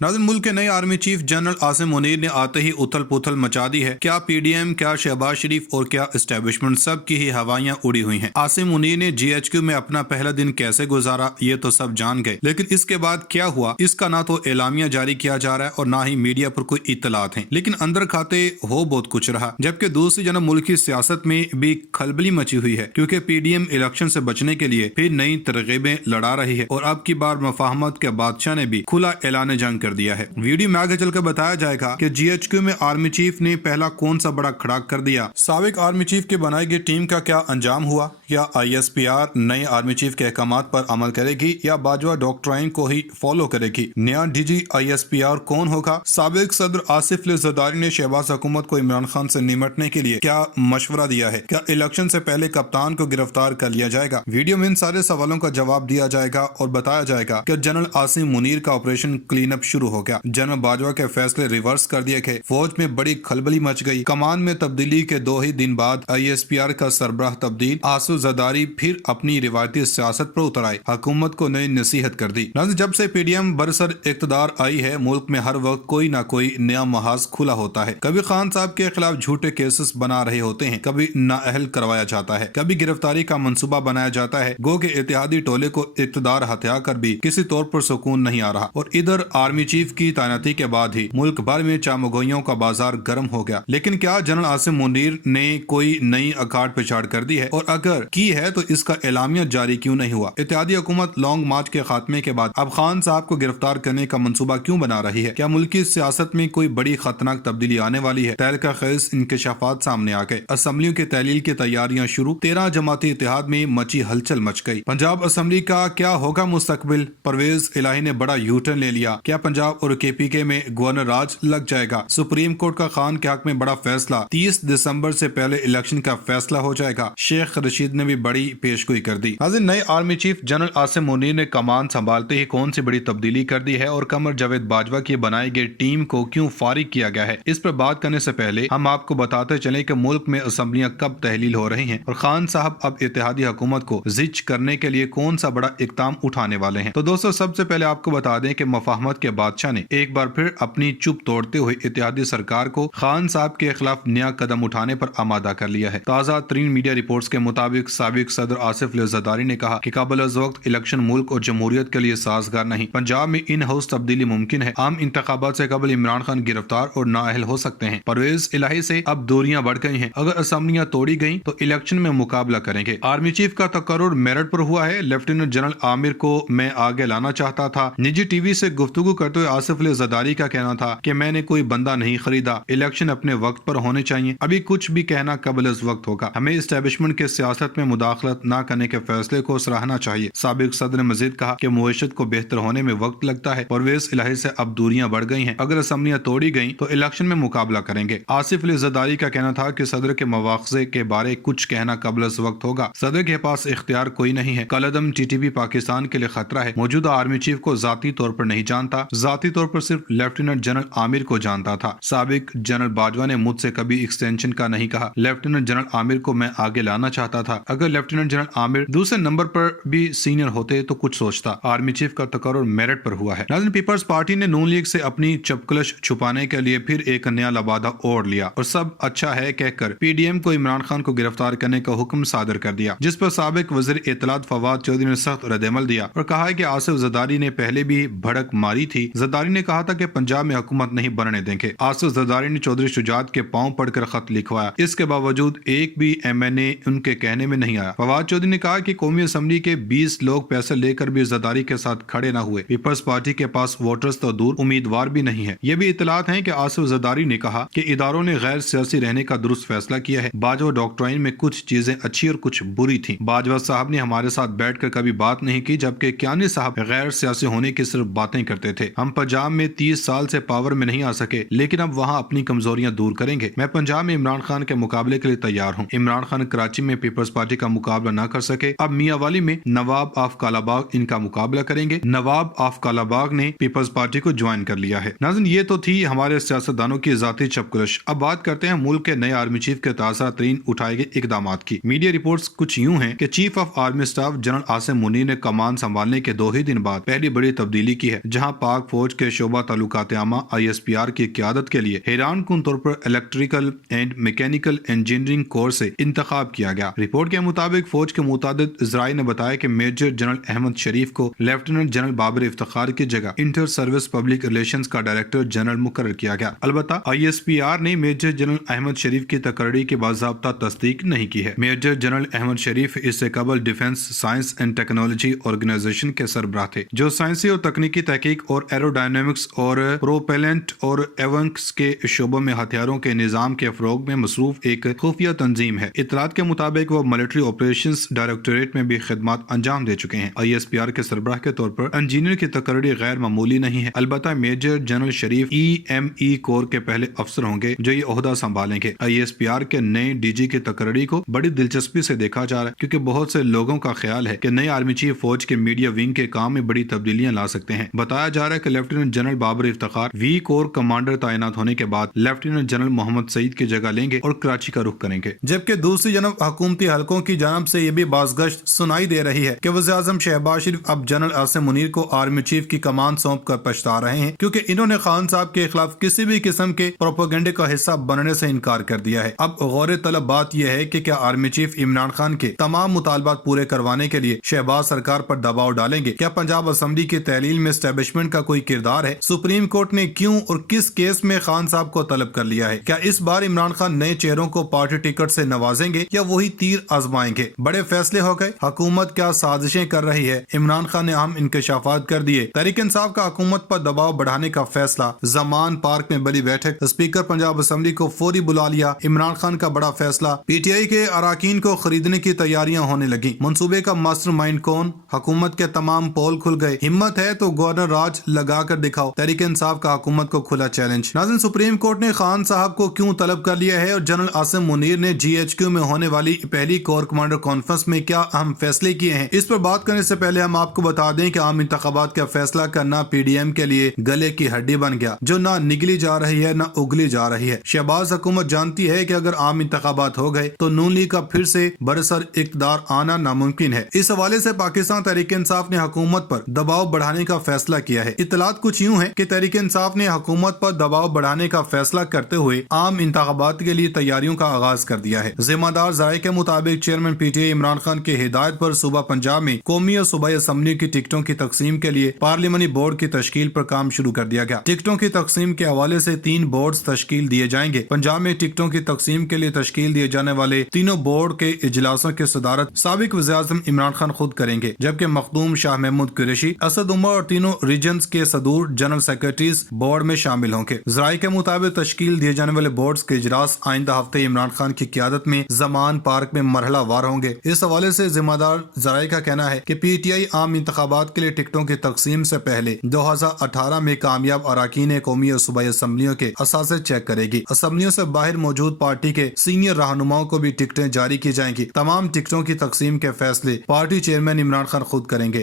नाज़रीन, मुल्क के नए army chief general Asim Munir ने आते ही उथल पुथल मचा दी है। क्या पीडीएम, क्या शहबाज शरीफ और क्या एस्टेब्लिशमेंट, सब की ही हवाइयां उड़ी हुई हैं। आसिम मुनीर ने जीएचक्यू में अपना पहला दिन कैसे गुजारा ये तो सब जान गए, लेकिन इसके बाद क्या हुआ इसका ना तो एलामिया जारी किया जा रहा है और ना ही मीडिया पर कोई इत्तलात है। लेकिन अंदर खाते हो बहुत कुछ रहा। जबकि दूसरी जानब मुल्क की सियासत में भी खलबली मची हुई है, क्योंकि पीडीएम इलेक्शन से बचने के लिए फिर नई तरकीबें लड़ा रही है और अब की बार मफाहमत के बादशाह ने भी खुला ऐलान जंग कर दिया है। वीडियो में आगे चलकर बताया जाएगा कि जीएचक्यू में आर्मी चीफ ने पहला कौन सा बड़ा खड़ाक कर दिया, साबिक आर्मी चीफ के बनाई गई टीम का क्या अंजाम हुआ, या आईएसपीआर नए आर्मी चीफ के अहकामात पर अमल करेगी या बाजवा डॉक्ट्राइन को ही फॉलो करेगी, नया डीजी आईएसपीआर कौन होगा, साबिक सदर आसिफ अली जरदारी ने शहबाज हुकूमत को इमरान खान से निमटने के लिए क्या मशवरा दिया है, क्या इलेक्शन से पहले कप्तान को गिरफ्तार कर लिया जाएगा। वीडियो में इन सारे सवालों का जवाब दिया जाएगा और बताया जाएगा कि जनरल आसिम मुनीर का ऑपरेशन क्लीन अप शुरू हो गया। जनरल बाजवा के फैसले रिवर्स कर दिए गए। फौज में बड़ी खलबली मच गई। कमान में तब्दीली के 2 ही दिन बाद आईएसपीआर का सरबराह तब्दील आसिफ जरदारी फिर अपनी रिवायती सियासत पर उतर आए, हुकूमत को नई नसीहत कर दी। जब से पीडीएम बरसर इक़्तिदार आई है, मुल्क में हर वक्त कोई ना कोई नया महाज खुला होता है। कभी खान साहब के खिलाफ झूठे केसेस बना रहे होते हैं, कभी नाअहल करवाया जाता है, कभी गिरफ्तारी का मंसूबा बनाया जाता है। गो के इत्तेहादी टोले को इक़्तिदार हथिया कर भी किसी तौर पर सुकून नहीं आ रहा। और इधर आर्मी चीफ की तैनाती के बाद ही मुल्क भर में चामगोइयों का बाजार गर्म हो गया। लेकिन क्या जनरल आसिम मुनीर ने कोई नई अकाट पिछाड़ कर दी है, और अगर की है तो इसका एलामिया जारी क्यों नहीं हुआ। इत्तेहादी हुकूमत लॉन्ग मार्च के खात्मे के बाद अब खान साहब को गिरफ्तार करने का मंसूबा क्यों बना रही है। क्या मुल्क की सियासत में कोई बड़ी खतरनाक तब्दीली आने वाली है। तहलका खेज इंकशाफात सामने आ गए। असम्बलियों की तहलील की तैयारियां शुरू। 13 जमाती इत्तेहाद में मची हलचल मच गई। पंजाब असम्बली का क्या होगा मुस्तकबिल। परवेज इलाही ने बड़ा यू टर्न ले लिया। क्या पंजाब और केपीके में गवर्नर राज लग जाएगा। सुप्रीम कोर्ट का खान के हक में बड़ा फैसला। 30 दिसंबर से पहले इलेक्शन का फैसला हो जाएगा। शेख रशीद ने भी बड़ी पेशगोई कर दी। नए army chief general Asim Munir ने कमान संभालते ही कौन सी बड़ी तब्दीली कर दी है, और कमर जावेद बाजवा की बनाई गई टीम को क्यों फारिग किया गया है। इस पर बात करने से पहले हम आपको बताते चले कि मुल्क में असम्बलियां कब तहलील हो रही हैं और खान साहब अब इत्तेहादी हुकूमत को जिच करने के लिए कौन सा बड़ा इक़दाम उठाने वाले हैं। तो दोस्तों, सबसे पहले आपको बता दें कि मफाहमत के बादशाह ने एक बार फिर अपनी चुप तोड़ते हुए इत्तेहादी सरकार को खान साहब के खिलाफ नया कदम उठाने पर आमादा कर लिया है। ताज़ा तरीन मीडिया रिपोर्ट्स के मुताबिक साबिक सदर आसिफ अली जरदारी ने कहा कि काबिल अज़ वक्त इलेक्शन मुल्क और जमहूरियत के लिए साजगार नहीं। पंजाब में इन हाउस तब्दीली मुमकिन है। आम इंतखाबात से कबल इमरान खान गिरफ्तार और नाअहल हो सकते हैं। परवेज इलाही से अब दूरियां बढ़ गई हैं। अगर असम्बलियां तोड़ी गईं तो इलेक्शन में मुकाबला करेंगे। आर्मी चीफ का तकर्रुर मेरिट पर हुआ है। लेफ्टिनेंट जनरल आमिर को मैं आगे लाना चाहता था। निजी टीवी से गुफ्तगू करते हुए आसिफ अली जरदारी का कहना था कि मैंने कोई बंदा नहीं खरीदा, इलेक्शन अपने वक्त पर होने चाहिए। अभी कुछ भी कहना कबल अज़ वक्त होगा। हमें एस्टेब्लिशमेंट के सियासत में मुदाखलत न करने के फैसले को सराहना चाहिए। साबिक सदर ने मजीद कहा कि मुआशरत को बेहतर होने में वक्त लगता है। परवेज इलाही से अब दूरियां बढ़ गई हैं। अगर असम्बलियां तोड़ी गईं तो इलेक्शन में मुकाबला करेंगे। आसिफ अली जरदारी का कहना था कि सदर के मवाख़ज़े के बारे कुछ कहना कबल अज़ वक्त होगा। सदर के पास इख्तियार कोई नहीं है। कलअदम टीटीपी पाकिस्तान के लिए खतरा है। मौजूदा आर्मी चीफ को जाती तौर पर नहीं जानता, जाती तौर पर सिर्फ लेफ्टिनेंट जनरल आमिर को जानता था। साबिक जनरल बाजवा ने मुझसे कभी एक्सटेंशन का नहीं कहा। लेफ्टिनेंट जनरल आमिर को मैं आगे लाना चाहता था। अगर लेफ्टिनेंट जनरल आमिर दूसरे नंबर पर भी सीनियर होते तो कुछ सोचता। आर्मी चीफ का तकर्रुर मेरिट पर हुआ है। नाज़रीन, पीपल्स पार्टी ने नून लीग से अपनी चपकलश छुपाने के लिए फिर एक नया लबादा ओढ़ लिया और सब अच्छा है कहकर पीडीएम को इमरान खान को गिरफ्तार करने का हुक्म सादर कर दिया, जिस पर साबिक वज़ीर इत्तलात फवाद चौधरी ने सख्त रद्दअमल दिया और कहा है कि आसिफ जरदारी ने पहले भी भड़क मारी थी। जरदारी ने कहा था कि पंजाब में हुकूमत नहीं बनने देंगे। आसिफ जरदारी ने चौधरी शुजात के पांव पड़कर खत लिखवाया। इसके बावजूद एक भी एमएनए उनके कहने में नहीं आया। फवाद चौधरी ने कहा कि कौमी असम्बली के 20 लोग पैसे लेकर भी जरदारी के साथ खड़े न हुए। पीपल्स पार्टी के पास वोटर्स तो दूर, उम्मीदवार भी नहीं है। ये भी इत्तलात हैं कि आसिफ जरदारी ने कहा कि इदारों ने गैर सियासी रहने का दुरुस्त फैसला किया है। बाजवा डॉक्ट्राइन में कुछ चीजें अच्छी और कुछ बुरी थी। बाजवा साहब ने हमारे साथ बैठकर कभी बात नहीं की, जबकि कियानी साहब गैर सियासी होने की सिर्फ बातें करते थे। हम पंजाब में 30 साल से पावर में नहीं आ सके, लेकिन अब वहाँ अपनी कमजोरियां दूर करेंगे। मैं पंजाब में इमरान खान के मुकाबले के लिए तैयार हूँ। इमरान खान कराची में पीपल्स पार्टी का मुकाबला न कर सके, अब मियांवाली में नवाब ऑफ कालाबाग इनका मुकाबला करेंगे। नवाब ऑफ कालाबाग ने पीपल्स पार्टी को ज्वाइन कर लिया है। नाज़रीन, ये तो थी हमारे सियासतदानों की जाती चपकलश। अब बात करते हैं मुल्क के नए आर्मी चीफ के ताज़ा तरीन उठाए गए इकदामात की। मीडिया रिपोर्ट्स कुछ यूं हैं कि chief of army staff general Asim Munir ने कमान संभालने के 2 ही दिन बाद पहली बड़ी तब्दीली की है। जहां पाक پنجاب فوج کے شعبہ تعلقات عامہ ISPR کی قیادت کے لیے حیران کن طور پر electrical and mechanical engineering course سے انتخاب کیا گیا۔ رپورٹ کے مطابق فوج کے متعدد ذرائع نے بتایا کہ میجر جنرل احمد شریف کو لیفٹیننٹ جنرل بابر افتخار کی جگہ انٹر سروس پبلک ریلیشنز کا ڈائریکٹر جنرل مقرر کیا گیا۔ البتہ ISPR نے میجر جنرل احمد شریف کی تقرری کی باضابطہ تصدیق نہیں کی ہے۔ میجر جنرل احمد شریف اس سے قبل defence science and technology organisation کے سربراہ تھے، جو سائنسی اور تکنیکی تحقیق اور ایروڈائنامکس اور پروپیلنٹ اور ایونکس کے شعبوں میں ہتھیاروں کے نظام کے فروغ میں مصروف ایک خفیہ تنظیم ہے۔ اطلاعات کے مطابق وہ ملٹری آپریشنز ڈائریکٹوریٹ میں بھی خدمات انجام دے چکے ہیں۔ ISPR کے سربراہ کے طور پر انجینئر کی تقرری غیر معمولی نہیں ہے، البتہ میجر جنرل شریف EME کور کے پہلے افسر ہوں گے جو یہ عہدہ سنبھالیں گے۔ ISPR کے نئے DG کی تقرری کو بڑی دلچسپی سے دیکھا جا رہا ہے، کیونکہ بہت سے لوگوں کا خیال ہے کہ نئے آرمی چیف فوج کے میڈیا ونگ کے کام میں بڑی تبدیلیاں لا سکتے ہیں۔ بتایا جا رہا ہے کہ لیفٹیننٹ جنرل بابر افتخار وی کور کمانڈر تعینات ہونے کے بعد لیفٹیننٹ جنرل محمد سعید کی جگہ لیں گے اور کراچی کا رخ کریں گے، جبکہ دوسری جانب حکومتی حلقوں کی جانب سے یہ بھی بازگشت سنائی دے رہی ہے کہ وزیر اعظم شہباز شریف اب جنرل عاصم منیر کو آرمی چیف کی کمان سونپ کر پچھتا رہے ہیں، کیونکہ انہوں نے خان صاحب کے خلاف کسی بھی قسم کے پروپیگنڈے کا حصہ بننے سے انکار کر دیا ہے۔ اب غور طلب بات یہ ہے کہ کیا آرمی چیف عمران خان کے تمام مطالبات پورے کروانے کے لیے شہباز سرکار پر دباؤ ڈالیں گے؟ کیا پنجاب اسمبلی کی تحلیل میں اسٹیبلشمنٹ کا کوئی کردار ہے؟ سپریم کورٹ نے کیوں اور کس کیس میں خان صاحب کو طلب کر لیا ہے؟ کیا اس بار عمران خان نئے چہروں کو پارٹی ٹکٹ سے نوازیں گے یا وہی تیر آزمائیں گے؟ بڑے فیصلے ہو گئے، حکومت کیا سازشیں کر رہی ہے؟ عمران خان نے اہم انکشافات کر دیے، تحریک انصاف کا حکومت پر دباؤ بڑھانے کا فیصلہ، زمان پارک میں بڑی بیٹھک، اسپیکر پنجاب اسمبلی کو فوری بلا لیا، عمران خان کا بڑا فیصلہ، PTI کے اراکین کو خریدنے کی تیاریاں ہونے لگی، منصوبے کا ماسٹر مائنڈ کون؟ حکومت کے تمام پول کھل گئے، ہمت ہے تو گورنر راج لگا کر دکھاؤ، تحریک انصاف کا حکومت کو کھلا چیلنج۔ ناظرین، سپریم کورٹ نے خان صاحب کو کیوں طلب کر لیا ہے اور جنرل عاصم منیر نے GHQ میں ہونے والی پہلی کور کمانڈر کانفرنس میں کیا اہم فیصلے کیے ہیں؟ اس پر بات کرنے سے پہلے ہم آپ کو بتا دیں کہ عام انتخابات کا فیصلہ کرنا PDM کے لیے گلے کی ہڈی بن گیا، جو نہ نگلی جا رہی ہے نہ اگلی جا رہی ہے۔ شہباز حکومت جانتی ہے کہ اگر عام انتخابات ہو گئے تو نون لیگ کا پھر سے برسر اقتدار آنا ناممکن ہے۔ اس حوالے سے پاکستان تحریک انصاف نے حکومت پر دباؤ بڑھانے کا فیصلہ کیا ہے۔ اطلاعات کچھ یوں ہیں کہ تحریک انصاف نے حکومت پر دباؤ بڑھانے کا فیصلہ کرتے ہوئے عام انتخابات کے لیے تیاریوں کا آغاز کر دیا ہے۔ ذمہ دار ذرائع کے مطابق چیئرمین PTI عمران خان کی ہدایت پر صوبہ پنجاب میں قومی اور صوبائی اسمبلی کی ٹکٹوں کی تقسیم کے لیے پارلیمانی بورڈ کی تشکیل پر کام شروع کر دیا گیا۔ ٹکٹوں کی تقسیم کے حوالے سے 3 بورڈز تشکیل دیے جائیں گے۔ پنجاب میں ٹکٹوں کی تقسیم کے لیے تشکیل دیے جانے والے تینوں بورڈ کے اجلاسوں کی صدارت سابق وزیر اعظم عمران خان خود کریں گے، جبکہ مخدوم شاہ محمود قریشی، اسد عمر اور تینوں ریجنز کے صدور جنرل سیکرٹریز بورڈ میں شامل ہوں گے۔ ذرائع کے مطابق تشکیل دیے جانے والے بورڈز کے اجلاس آئندہ ہفتے عمران خان کی قیادت میں زمان پارک میں مرحلہ وار ہوں گے۔ اس حوالے سے ذمہ دار ذرائع کا کہنا ہے کہ PTI عام انتخابات کے لیے ٹکٹوں کی تقسیم سے پہلے 2018 میں کامیاب اراکین قومی اور صوبائی اسمبلیوں کے اثاثے چیک کرے گی۔ اسمبلیوں سے باہر موجود پارٹی کے سینئر رہنماؤں کو بھی ٹکٹیں جاری کی جائیں گی۔ تمام ٹکٹوں کی تقسیم کے فیصلے پارٹی چیئرمین عمران خان خود کریں گے۔